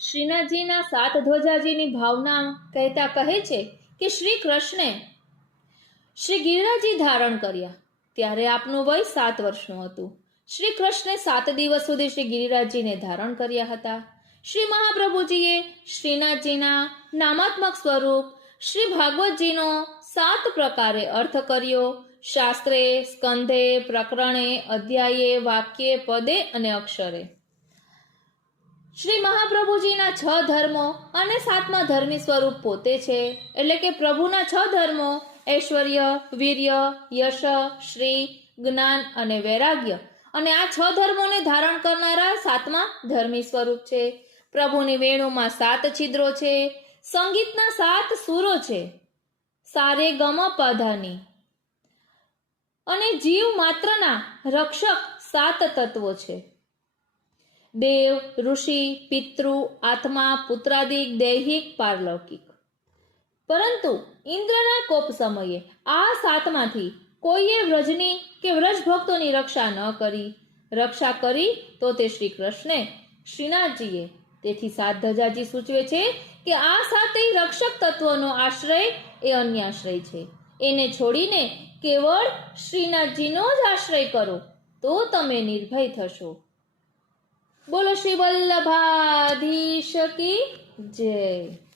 શ્રીનાથજીના સાત ધ્વજાજીની ભાવના કહેતા કહે છે કે શ્રી કૃષ્ણે શ્રી ગિરિરાજી ધારણ કર્યા. ત્યારે આપનું વય સાત વર્ષનું હતું. શ્રી કૃષ્ણે સાત દિવસ સુધી શ્રી ગિરિરાજજીને ધારણ કર્યા હતા. શ્રી મહાપ્રભુજીએ શ્રીનાથજીના નામાત્મક સ્વરૂપ શ્રી ભાગવતજીનો સાત પ્રકારે અર્થ કર્યો. શાસ્ત્રે, સ્કંધે, પ્રકરણે, અધ્યાયે, વાક્યે, પદે અને અક્ષરે. શ્રી મહાપ્રભુજીના છ ધર્મો અને સાતમા ધર્મી સ્વરૂપ પોતે છે. એટલે કે પ્રભુના છ ધર્મો, ઐશ્વર્ય, વીર્ય, યશ, શ્રી, જ્ઞાન અને વૈરાગ્ય. અને આ છ ધર્મોને ધારણ કરનારા સાતમા ધર્મી સ્વરૂપ છે. પ્રભુની વેણુમાં સાત છિદ્રો છે. સંગીતના સાત સુરો છે. સારે ગમ પધાની. અને જીવ માત્રના રક્ષક સાત તત્વો છે. દેવ, ઋષિ, પિતૃ, આત્મા, પુત્રાદિક, દૈહિક, પારલૌકિક. પરંતુ ઇન્દ્રના કોપ સમયે આ સાતમાંથી કોઈએ વ્રજની કે વ્રજ ભક્તોની રક્ષા ન કરી, રક્ષા કરી તો તે શ્રી કૃષ્ણે શ્રીનાથજીએ. તેથી સાત ધજાજી સૂચવે છે કે આ સાતેય રક્ષક તત્વનો આશ્રય એ અન્ય આશ્રય છે. એને છોડીને કેવળ શ્રીનાથજીનો જ આશ્રય કરો, તો તમે નિર્ભય થશો. બોલો શ્રી વલ્લભાધીશ કી જય